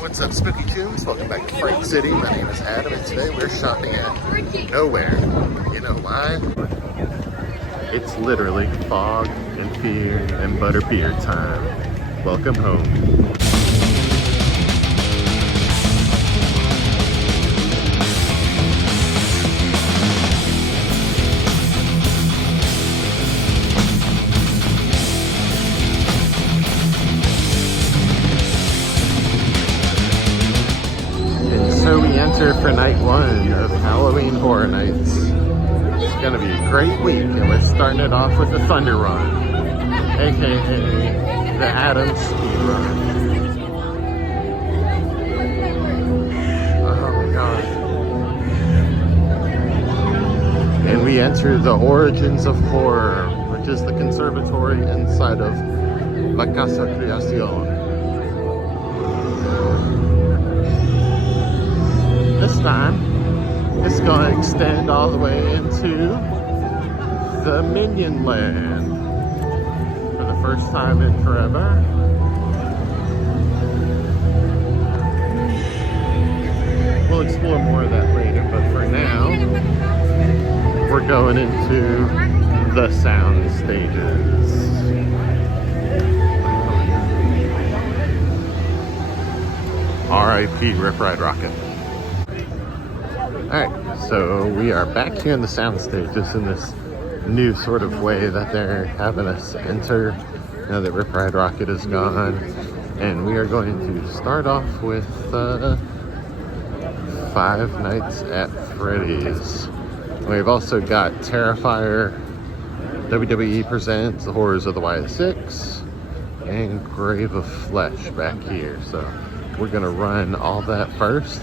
What's up, Spooky Tunes? Welcome back to Fright City. My name is Adam, and today we're shopping at nowhere. You know why? It's literally fog and fear and butterbeer time. Welcome home. So we enter for night one of Halloween Horror Nights. It's gonna be a great week, and we're starting it off with the Thunder Run, aka the Adam Speed Run. Oh my god. And we enter the Origins of Horror, which is the conservatory inside of La Casa Creacion. This time, it's going to extend all the way into the Minion Land for the first time in forever. We'll explore more of that later, but for now, we're going into the sound stages. R.I.P. Rip Ride Rocket. Alright, so we are back here in the sound stages in this new sort of way that they're having us enter now that Rip Ride Rocket is gone. And we are going to start off with Five Nights at Freddy's. We've also got Terrifier, WWE Presents The Horrors of the YS6, and Grave of Flesh back here. So we're going to run all that first,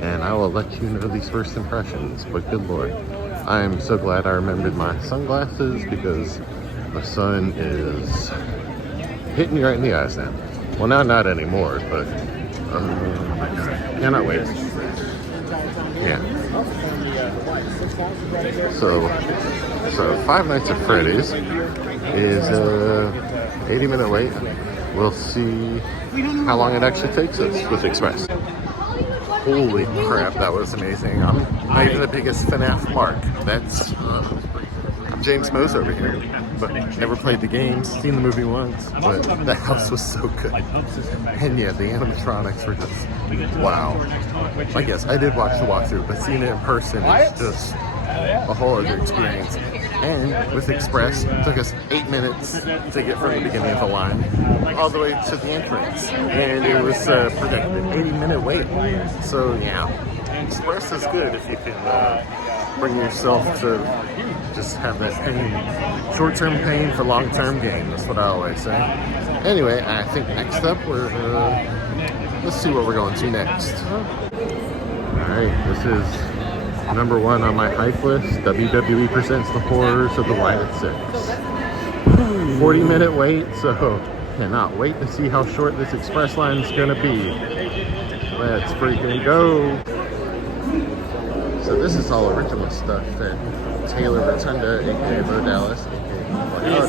and I will let you know these first impressions. But good lord, I am so glad I remembered my sunglasses because the sun is hitting you right in the eyes now. Well, now not anymore, but cannot wait. Yeah. So Five Nights at Freddy's is 80-minute wait. We'll see how long it actually takes us with Express. Holy crap, that was amazing. I'm not even the biggest FNAF mark. That's James Mose over here. But never played the games, seen the movie once, but the house was so good. And yeah, the animatronics were just, wow. I guess I did watch the walkthrough, but seeing it in person is just a whole other experience. And with Express, it took us 8 minutes to get from the beginning of the line all the way to the entrance. And it was predicted 80-minute wait. So yeah, Express is good if you can bring yourself to just have that pain, short-term pain for long-term gain. That's what I always say. Anyway, I think next up let's see what we're going to next. All right, this is number one on my hype list. WWE Presents The Horrors of the YS6. 40-minute wait, so cannot wait to see how short this express line is gonna be. Let's freaking go. So this is all original stuff that Taylor Rotunda, aka Bo Dallas, aka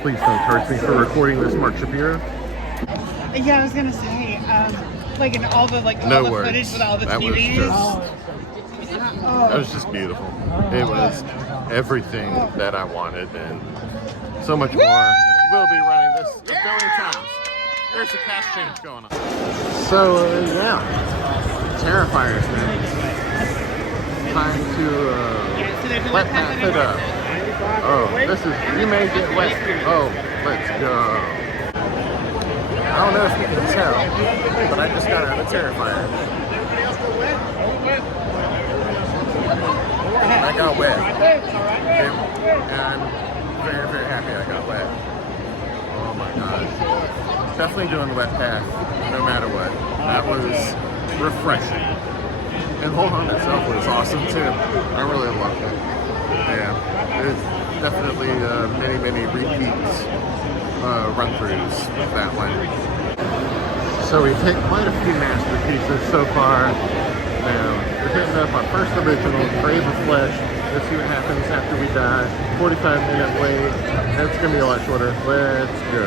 Please don't charge me for recording this, Mark Shapiro. Yeah, I was gonna say, like in all the No all words. the footage with all the That TVs. That was just beautiful. It was everything that I wanted and so much more. We'll be running this a billion times. There's a cast change going on. So yeah, Terrifier's next. Time to wet path it up. Oh, this is, you may get wet. Oh, let's go. I don't know if you can tell, but I just got out of Terrifier. I got wet. And I'm very, very happy I got wet. Oh my gosh. Definitely doing the wet path, no matter what. That was refreshing. And Hold On itself was awesome too. I really loved it. Yeah, it's definitely many repeats, run-throughs of that one. So we've hit quite a few masterpieces so far. Now, we're hitting up our first original, Grave of Flesh. Let's see what happens after we die. 45-minute wait. That's gonna be a lot shorter. Let's go.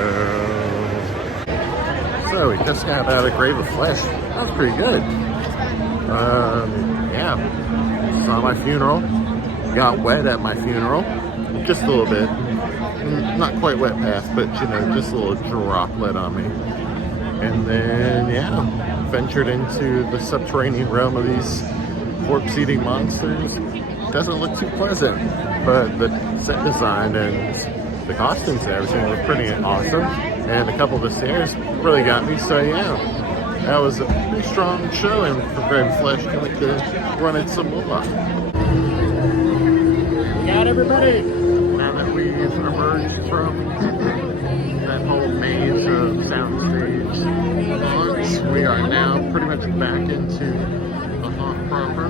So we just got out of Grave of Flesh. That was pretty good. Yeah. Saw my funeral. Got wet at my funeral. Just a little bit. Not quite wet past, but you know, just a little droplet on me. And then, yeah, ventured into the subterranean realm of these corpse-eating monsters. Doesn't look too pleasant, but the set design and the costumes and everything were pretty awesome. And a couple of the stairs really got me, so yeah. That was a pretty strong showing for Grave of Flesh. Can't wait to run it some more. Got everybody! Now that we've emerged from that whole maze of soundstage haunts, we are now pretty much back into the haunt proper.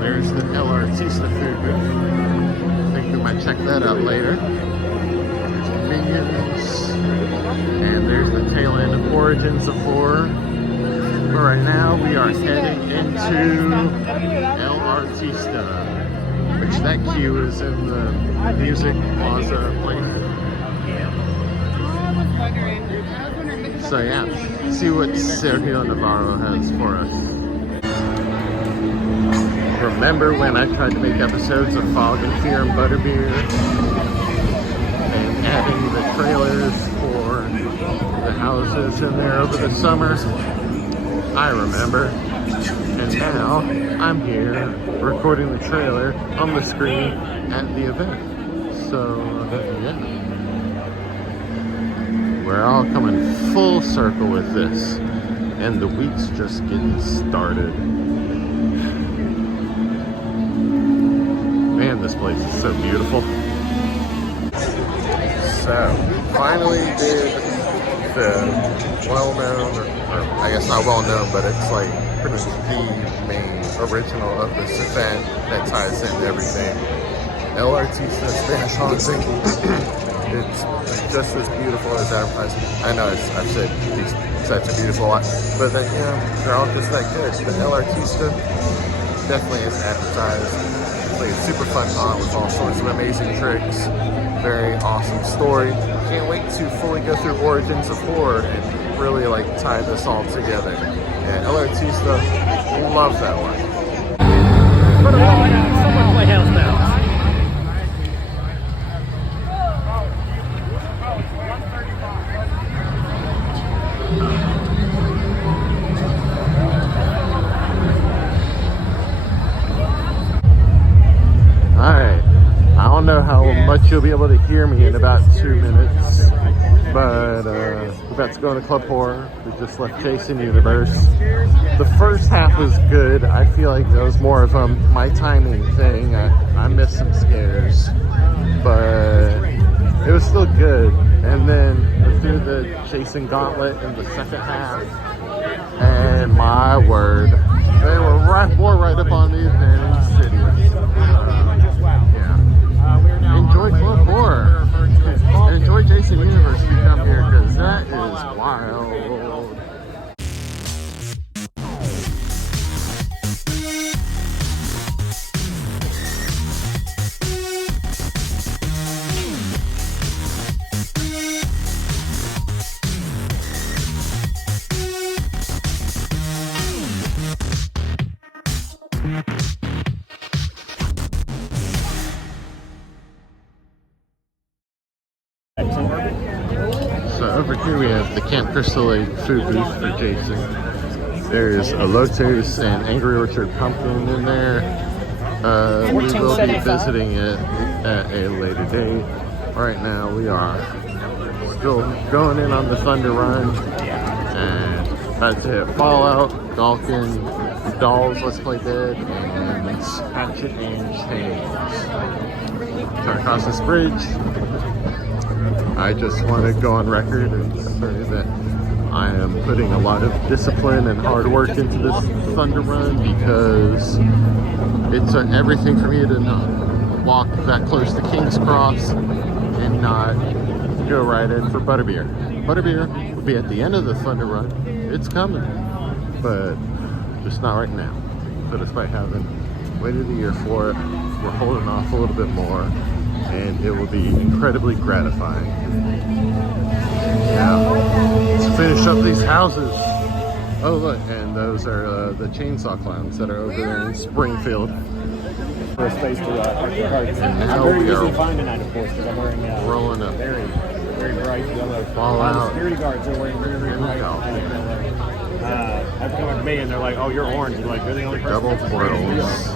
There's the El Artista food booth. I think we might check that out later. There's minions. And there's the tail end of Origins of Horror. But right now we are heading into El Artista, which that queue is in the Music Plaza place. So yeah, see what Sergio Navarro has for us. Remember when I tried to make episodes of Fog and Fear and Butterbeer and adding the trailers for the houses in there over the summer? I remember. And now I'm here recording the trailer on the screen at the event. So yeah, we're all coming full circle with this, and the week's just getting started. Man, this place is so beautiful. So, finally did the well-known, or I guess not well-known, but it's like pretty much the main original of this event that ties into everything. El Artista Spanish Haunting. It's just as beautiful as advertised. I know I've said these sets are beautiful a lot, but then, you know, they're all just that good. But El Artista definitely is advertised. It's like a super fun haunt with all sorts of amazing tricks. Very awesome story. Can't wait to fully go through Origins of Horror and really like tie this all together. And El Artista, love that one. Put it all out. Someone play House Mouse. Alright, I don't know how much you'll be able to hear me in about 2 minutes, but we're about to go into Club Horror. We just left Jason Universe. The first half was good. I feel like that was more of my timing thing. I missed some scares, but it was still good. And then we threw the Jason Gauntlet in the second half, and my word, they were right up on the advantage city. Enjoy Club Horror. And enjoy Jason Universe if you come here, because that is wild. So over here we have the Camp Crystal Lake food booth for Jason. There's a Lotus and Angry Orchard pumpkin in there. We will be visiting it at a later date. Right now we are still going in on the Thunder Run and about to hit Fallout, Dalkin, Dolls, Let's Play Dead, and Hatchet and Chains. Turn across this bridge. I just want to go on record and say that I am putting a lot of discipline and hard work into this Thunder Run because it's everything for me to not walk that close to King's Cross and not go right in for Butterbeer. Butterbeer will be at the end of the Thunder Run. it's coming, but just not right now. So despite having waited a year for it, we're holding off a little bit more, and it will be incredibly gratifying. Yeah, let's finish up these houses. Oh look, and those are the chainsaw clowns that are over there in Springfield. For a space to cards. And now very we easy are to find tonight, of course, because I'm wearing rolling up. very bright yellow. Fallout. Security guards are wearing very bright yellow. After coming to me, and they're like, "Oh, you're orange." You're like, "You're the only person." Double portals.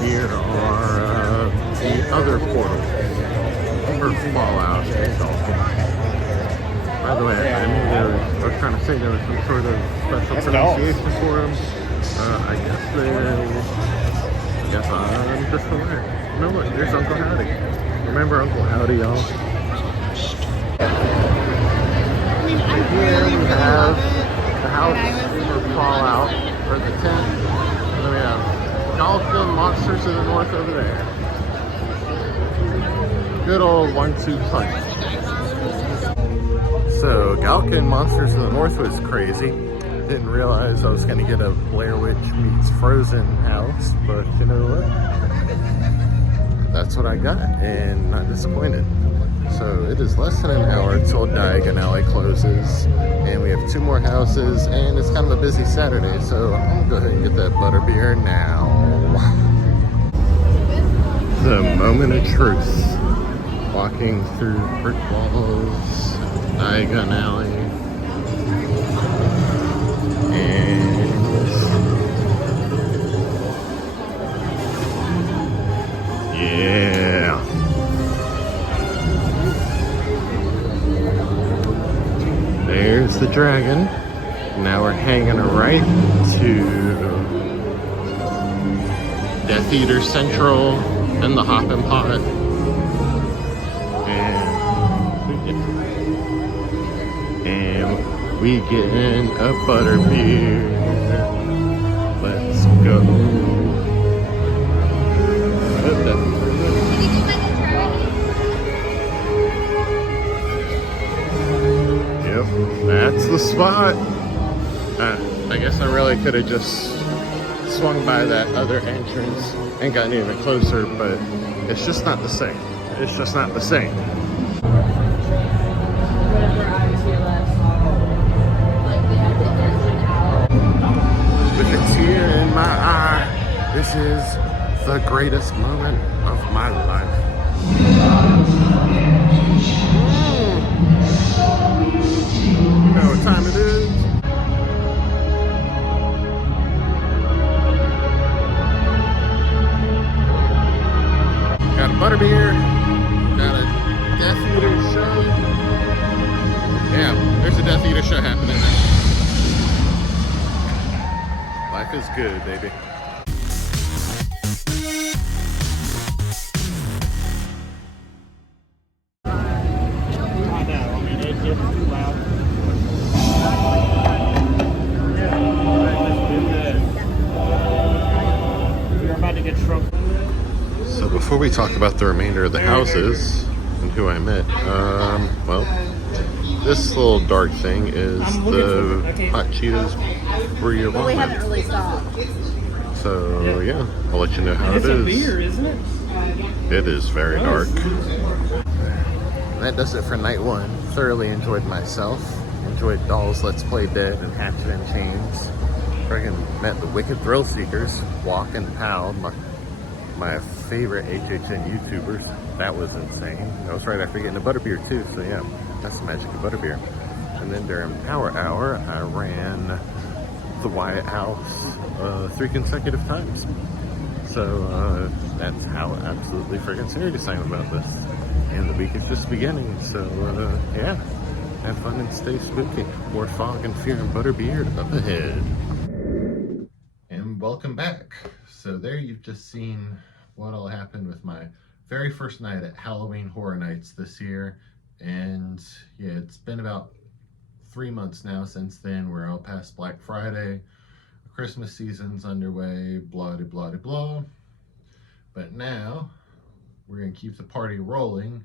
Here are the other portals for Fallout and Dolphin. By the way, I knew I was trying to say there was some sort of special pronunciation for them. I guess I'm just aware. You know what? There's Uncle Howdy. Remember Uncle Howdy, y'all? Here we have the house for Fallout, or the tent. And then we have Dolphin Monsters to the north over there. Good old 1-2 punch. So Galkin Monsters to the North was crazy. Didn't realize I was going to get a Blair Witch meets Frozen house, but you know what? That's what I got, and not disappointed. So it is less than an hour till Diagon Alley closes, and we have 2 more houses, and it's kind of a busy Saturday, so I'm going to go ahead and get that butterbeer now. The moment of truth. Walking through brick walls, Diagon Alley, and yeah, there's the dragon. Now we're hanging right to Death Eater Central and the Hoppin' Pot. And we getting a butterbeer. Let's go. Yep, that's the spot. I guess I really could have just swung by that other entrance and gotten even closer, but it's just not the same. It's just not the same. With a tear in my eye, this is the greatest moment of my life. You know what time it is? Got a butterbeer, got a Death Eater show. Yeah, there's a Death Eater show happening now. Life is good, baby. I know. I mean, it's too loud. Yeah, let's do this. We're about to get shrunk. So before we talk about the remainder of the houses and who I met, well, this little dark thing is the Hot Cheetos Burrito Well, we haven't really stopped. So yeah, I'll let you know how It's it a is. beer, isn't it? It is very dark. That does it for night 1. Thoroughly enjoyed myself. Enjoyed Dolls Let's Play Dead and Hatchet and Chains. Friggin' met the Wicked Thrill Seekers, Walk and Pal, my favorite HHN YouTubers. That was insane. That was right after getting a butterbeer too, so yeah, that's the magic of butterbeer. And then during Power Hour, I ran the Wyatt House 3 consecutive times. So that's how absolutely friggin' serious I am about this. And the week is just beginning, so yeah, have fun and stay spooky. More fog and fear and butterbeer up ahead. And welcome back. So there you've just seen what all happened with my very first night at Halloween Horror Nights this year. And yeah, it's been about 3 months now since then. We're all past Black Friday. Christmas season's underway, blah, blah, blah, blah. But now we're gonna keep the party rolling,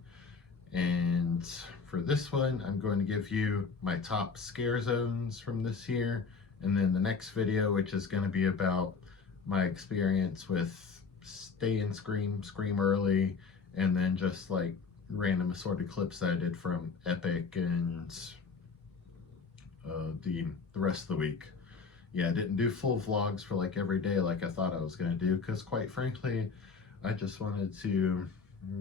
and for this one, I'm going to give you my top scare zones from this year, and then the next video, which is going to be about my experience with Stay and Scream, Scream Early, and then just like random assorted clips that I did from Epic and the rest of the week. Yeah, I didn't do full vlogs for like every day like I thought I was going to do, because quite frankly, I just wanted to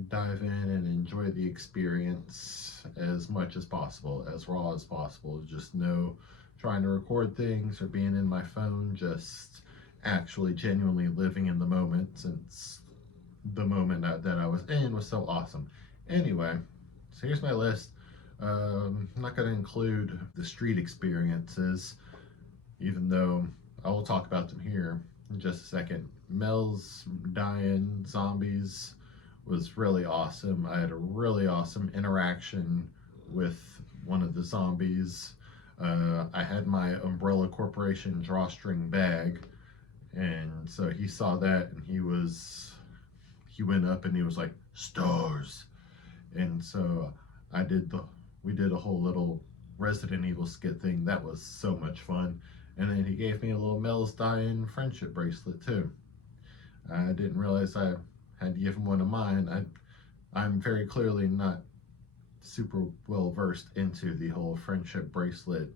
dive in and enjoy the experience as much as possible, as raw as possible. Just no trying to record things or being in my phone, just actually genuinely living in the moment, since the moment that I was in was so awesome. Anyway, so here's my list. I'm not going to include the street experiences, even though I will talk about them here in just a second. Mel's dying zombies was really awesome. I had a really awesome interaction with one of the zombies. I had my Umbrella Corporation drawstring bag, and so he saw that and he went up and he was like, "Stars!" And so we did a whole little Resident Evil skit thing. That was so much fun. And then he gave me a little Mel's Dying friendship bracelet too. I didn't realize I had to give him one of mine. I'm very clearly not super well versed into the whole friendship bracelet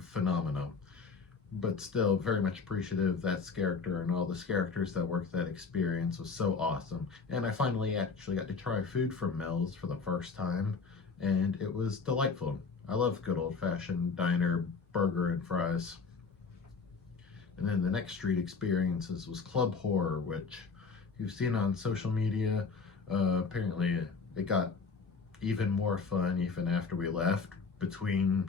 phenomenon, but still very much appreciative. That character and all the characters that worked that experience was so awesome. And I finally actually got to try food from Mel's for the first time, and it was delightful. I love good old-fashioned diner burger and fries. And then the next street experiences was Club Horror, which you've seen on social media. Apparently it got even more fun even after we left, between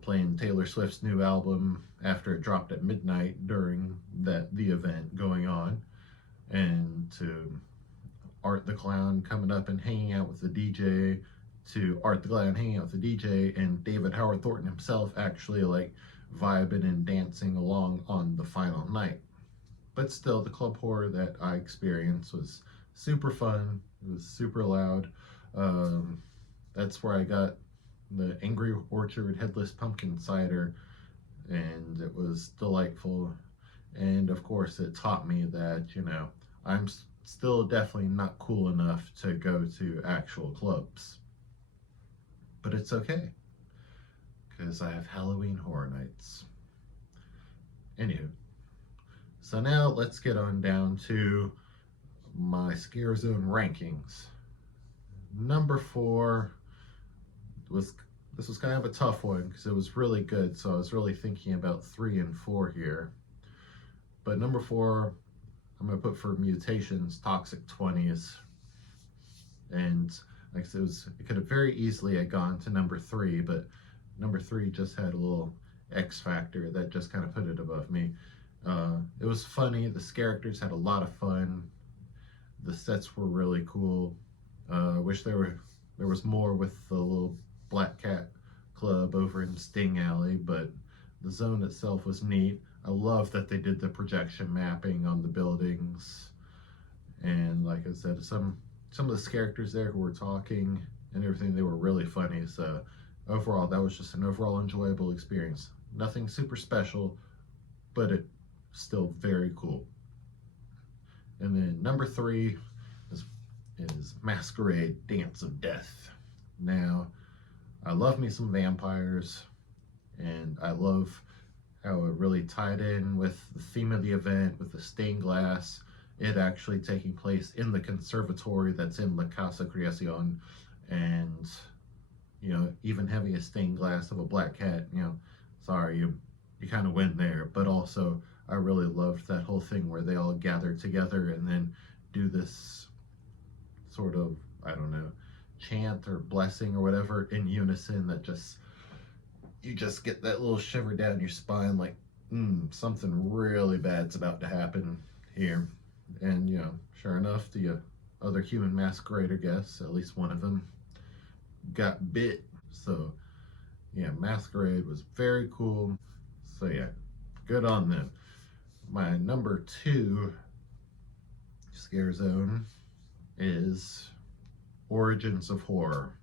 playing Taylor Swift's new album after it dropped at midnight during the event going on, and to Art the Clown coming up and hanging out with the DJ, to Art the Clown hanging out with the DJ and David Howard Thornton himself actually like vibing and dancing along on the final night. But still, the Club Horror that I experienced was super fun. It was super loud. That's where I got the Angry Orchard Headless Pumpkin Cider, and it was delightful. And of course, it taught me that, I'm still definitely not cool enough to go to actual clubs. But it's okay, because I have Halloween Horror Nights. Anywho, so now let's get on down to my Scare Zone rankings. Number 4 was kind of a tough one because it was really good, so I was really thinking about 3 and 4 here. But number 4, I'm gonna put for Mutations, Toxic 20s, and like I said, it could have very easily had gone to number 3, but number 3 just had a little X factor that just kind of put it above me. It was funny. The characters had a lot of fun. The sets were really cool. Wish there was more with the little Black Cat Club over in Sting Alley, but the zone itself was neat. I love that they did the projection mapping on the buildings, and like I said, some of the characters there who were talking and everything, they were really funny. So overall, that was just an overall enjoyable experience. Nothing super special, but it still very cool. And then number 3 is Masquerade Dance of Death. Now, I love me some vampires, and I love how it really tied in with the theme of the event, with the stained glass, it actually taking place in the conservatory that's in La Casa Creacion, and even having a stained glass of a black cat, sorry, you kind of win there. But also, I really loved that whole thing where they all gather together and then do this sort of, I don't know, chant or blessing or whatever in unison that you just get that little shiver down your spine, like, something really bad's about to happen here. And, sure enough, the other human masquerader guests, at least one of them, got bit. So, yeah, Masquerade was very cool. So, yeah, good on them. My number 2 scare zone is Origins of Horror.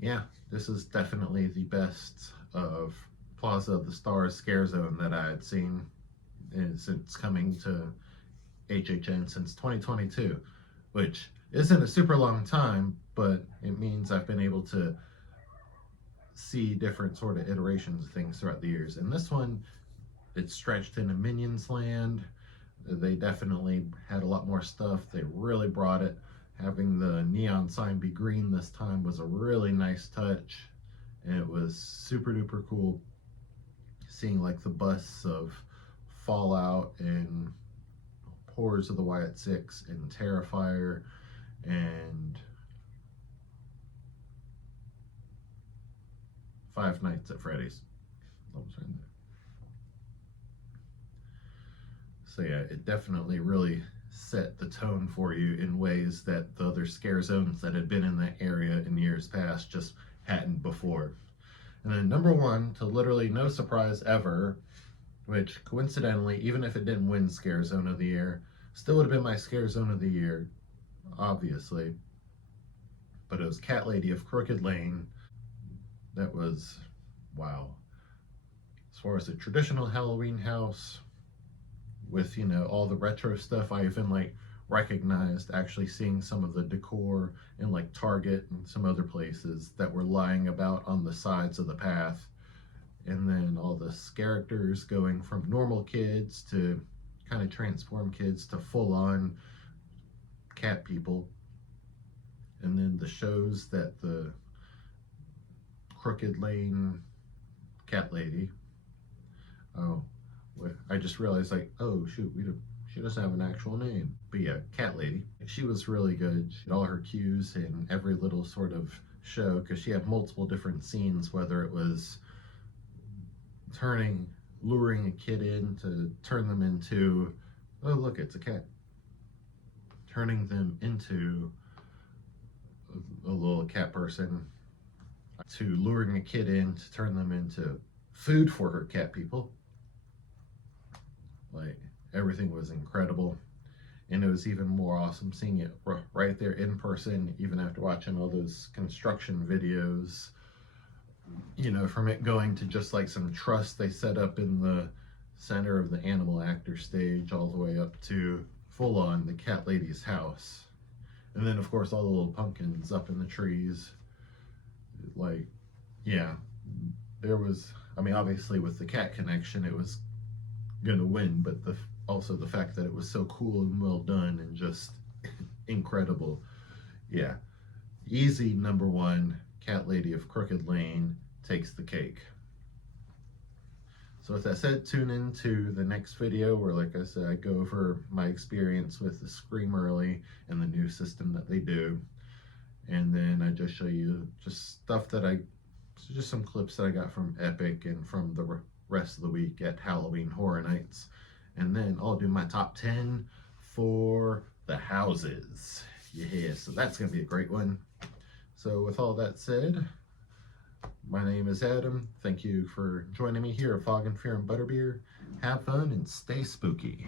yeah, this is definitely the best of Plaza of the Stars Scare Zone that I had seen since coming to HHN since 2022, which isn't a super long time, but it means I've been able to see different sort of iterations of things throughout the years. And this one, it's stretched into Minions Land. They definitely had a lot more stuff. They really brought it. Having the neon sign be green this time was a really nice touch. And it was super duper cool seeing like the busts of Fallout and Horrors of the Wyatt Six and Terrifier and Five Nights at Freddy's. So yeah, it definitely really set the tone for you in ways that the other scare zones that had been in that area in years past just hadn't before. And then number one, to literally no surprise ever, which coincidentally, even if it didn't win Scare Zone of the Year, still would have been my Scare Zone of the Year, obviously. But it was Cat Lady of Crooked Lane. That was, wow. As far as a traditional Halloween house, with, you know, all the retro stuff, I even like recognized actually seeing some of the decor in like Target and some other places that were lying about on the sides of the path. And then all the characters going from normal kids to kind of transform kids to full-on cat people. And then the shows that the Crooked Lane Cat Lady, oh, I just realized, like, oh shoot, she doesn't have an actual name. But yeah, Cat Lady. She was really good. She had all her cues in every little sort of show, because she had multiple different scenes, whether it was luring a kid in to turn them into, oh look, it's a cat. Turning them into a little cat person, to luring a kid in to turn them into food for her cat people. Like, everything was incredible. And it was even more awesome seeing it right there in person, even after watching all those construction videos, you know, from it going to just like some truss they set up in the center of the animal actor stage, all the way up to full on the Cat Lady's house. And then of course all the little pumpkins up in the trees. Like, yeah, there was, I mean, obviously with the cat connection it was gonna win, but also the fact that it was so cool and well done and just incredible. Yeah, easy number one, Cat Lady of Crooked Lane takes the cake. So with that said, tune in to the next video where, like I said, I go over my experience with the Scream Early and the new system that they do. And then I just show you just stuff that just some clips that I got from Epic and from the rest of the week at Halloween Horror Nights. And then I'll do my top 10 for the houses. Yeah, so that's gonna be a great one. So with all that said, my name is Adam. Thank you for joining me here at Fog and Fear and Butterbeer. Have fun and stay spooky.